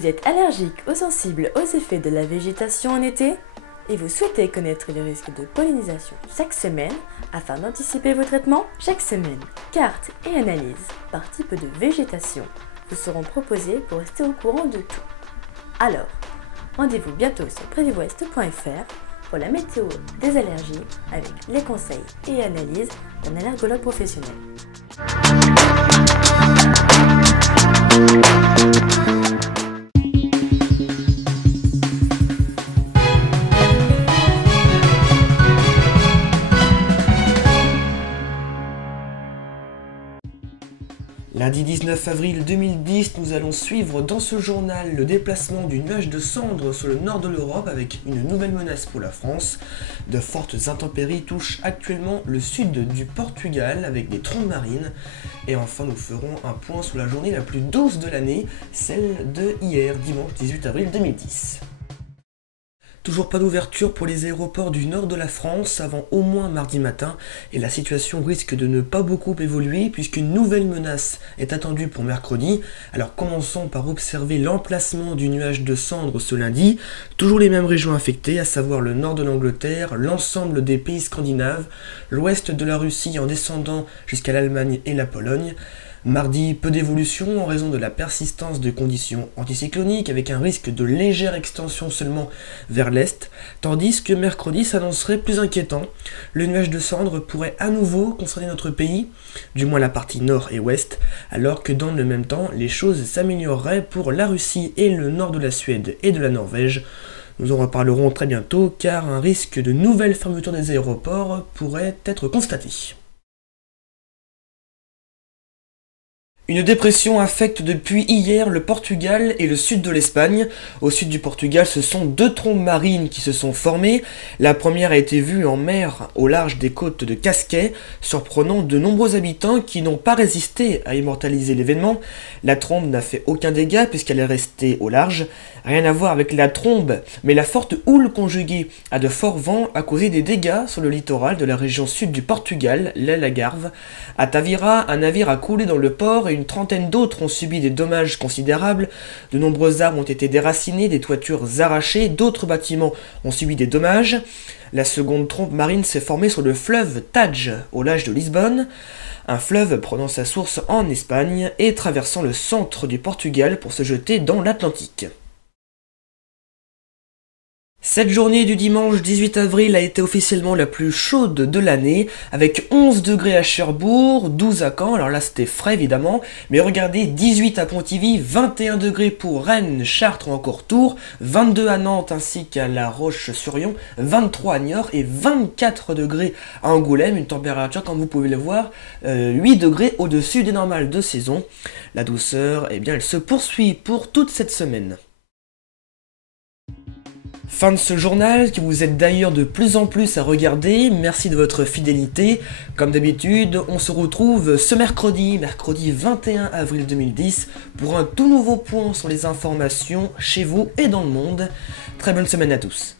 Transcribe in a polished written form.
Vous êtes allergique ou sensible aux effets de la végétation en été et vous souhaitez connaître les risques de pollinisation chaque semaine afin d'anticiper vos traitements? Chaque semaine, cartes et analyses par type de végétation vous seront proposées pour rester au courant de tout. Alors, rendez-vous bientôt sur prévivouest.fr pour la météo des allergies avec les conseils et analyses d'un allergologue professionnel. Lundi 19 avril 2010, nous allons suivre dans ce journal le déplacement du nuage de cendres sur le nord de l'Europe avec une nouvelle menace pour la France. De fortes intempéries touchent actuellement le sud du Portugal avec des trombes marines. Et enfin, nous ferons un point sur la journée la plus douce de l'année, celle de hier, dimanche 18 avril 2010. Toujours pas d'ouverture pour les aéroports du nord de la France avant au moins mardi matin et la situation risque de ne pas beaucoup évoluer puisqu'une nouvelle menace est attendue pour mercredi. Alors commençons par observer l'emplacement du nuage de cendres ce lundi. Toujours les mêmes régions affectées, à savoir le nord de l'Angleterre, l'ensemble des pays scandinaves, l'ouest de la Russie en descendant jusqu'à l'Allemagne et la Pologne. Mardi, peu d'évolution en raison de la persistance de conditions anticycloniques avec un risque de légère extension seulement vers l'est, tandis que mercredi s'annoncerait plus inquiétant. Le nuage de cendres pourrait à nouveau concerner notre pays, du moins la partie nord et ouest, alors que dans le même temps, les choses s'amélioreraient pour la Russie et le nord de la Suède et de la Norvège. Nous en reparlerons très bientôt car un risque de nouvelle fermeture des aéroports pourrait être constaté. Une dépression affecte depuis hier le Portugal et le sud de l'Espagne. Au sud du Portugal, ce sont deux trombes marines qui se sont formées. La première a été vue en mer au large des côtes de Casquet, surprenant de nombreux habitants qui n'ont pas résisté à immortaliser l'événement. La trombe n'a fait aucun dégât puisqu'elle est restée au large. Rien à voir avec la trombe, mais la forte houle conjuguée à de forts vents a causé des dégâts sur le littoral de la région sud du Portugal, l'Algarve. À Tavira, un navire a coulé dans le port et une trentaine d'autres ont subi des dommages considérables. De nombreux arbres ont été déracinés, des toitures arrachées, d'autres bâtiments ont subi des dommages. La seconde trombe marine s'est formée sur le fleuve Tage, au large de Lisbonne. Un fleuve prenant sa source en Espagne et traversant le centre du Portugal pour se jeter dans l'Atlantique. Cette journée du dimanche 18 avril a été officiellement la plus chaude de l'année, avec 11 degrés à Cherbourg, 12 à Caen, alors là c'était frais évidemment, mais regardez, 18 à Pontivy, 21 degrés pour Rennes, Chartres ou encore Tours, 22 à Nantes ainsi qu'à La Roche-sur-Yon, 23 à Niort et 24 degrés à Angoulême, une température comme vous pouvez le voir, 8 degrés au-dessus des normales de saison. La douceur, eh bien elle se poursuit pour toute cette semaine. Fin de ce journal, que vous êtes d'ailleurs de plus en plus à regarder, merci de votre fidélité. Comme d'habitude, on se retrouve ce mercredi 21 avril 2010, pour un tout nouveau point sur les informations chez vous et dans le monde. Très bonne semaine à tous.